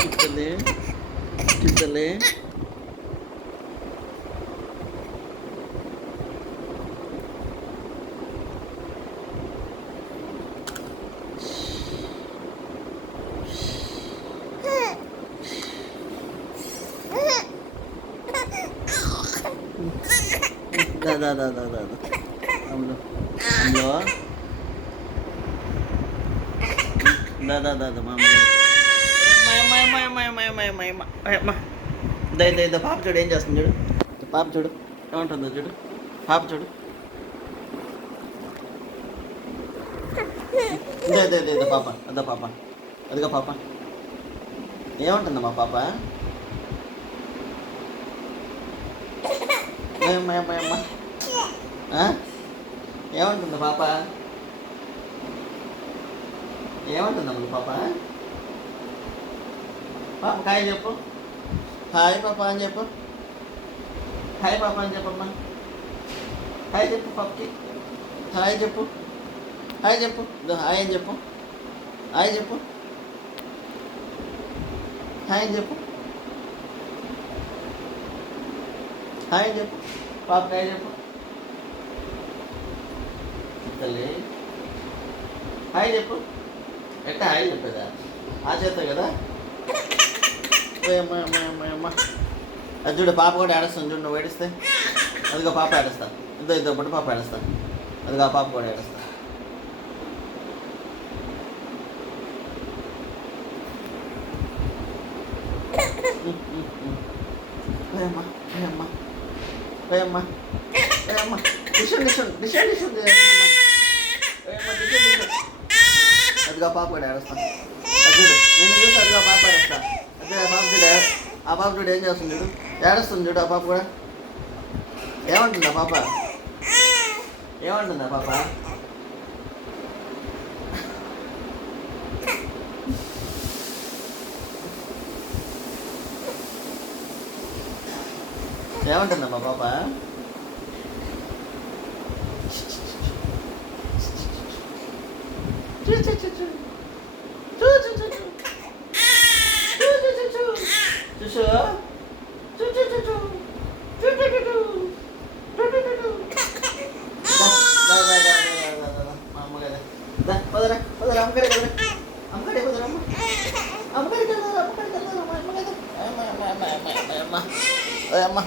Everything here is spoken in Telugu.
చిట్టలే చిట్టలే దా దా దా దా దా అమ్ములు అమ్ములు దా దా దా దా మా దా పాప చూడు ఏం చేస్తుంది చూడు పాప చూడు ఏమంటుందో చూడు పాప చూడు ఇదే పాప అదా పాప అదిగా పాప ఏమంటుందమ్మా పాప ఏమంటుంది పాప ఏమంటుందమ్మా పాప పాప హాయ్ చెప్పు హాయ్ పాప అని చెప్పు హాయ్ పాప అని చెప్పమ్మా హాయ్ చెప్పు పాపకి హాయ్ చెప్పు హాయ్ చెప్పు హాయ్ అని చెప్పు హాయ్ చెప్పు హాయ్ అని చెప్పు హాయ్ అని చెప్పు పాప హాయ్ చెప్పు తల్లి హాయ్ చెప్పు ఎట్లా హాయ్ చెప్పేదా ఆ చేత కదా అమ్మ అది చూడు పాప కూడా ఏడుస్తాను చూడు నువ్వు ఏడిస్తే అదిగో పాప ఏడుస్తా ఇద్దరు బుట్ట పాప ఏడుస్తా అదిగో ఆ పాప కూడా ఏడుస్తా అమ్మా అమ్మా అమ్మా అమ్మా డిషన్ డిషన్ డిషన్ డిషన్ అదిగా పాప కూడా ఏడుస్తా అది చూడు నేను చూసి అదిగా పాప ఏడుస్తా అదే ఆ పాప చూడు ఆ పాప చూడు ఏం చేస్తుంది చూడు ఏడుస్తుంది చూడు ఆ పాప కూడా ఏమంటుందా పాప ఏమంటుందా పాప ఏమంటుందమ్మా పాప అమ్మా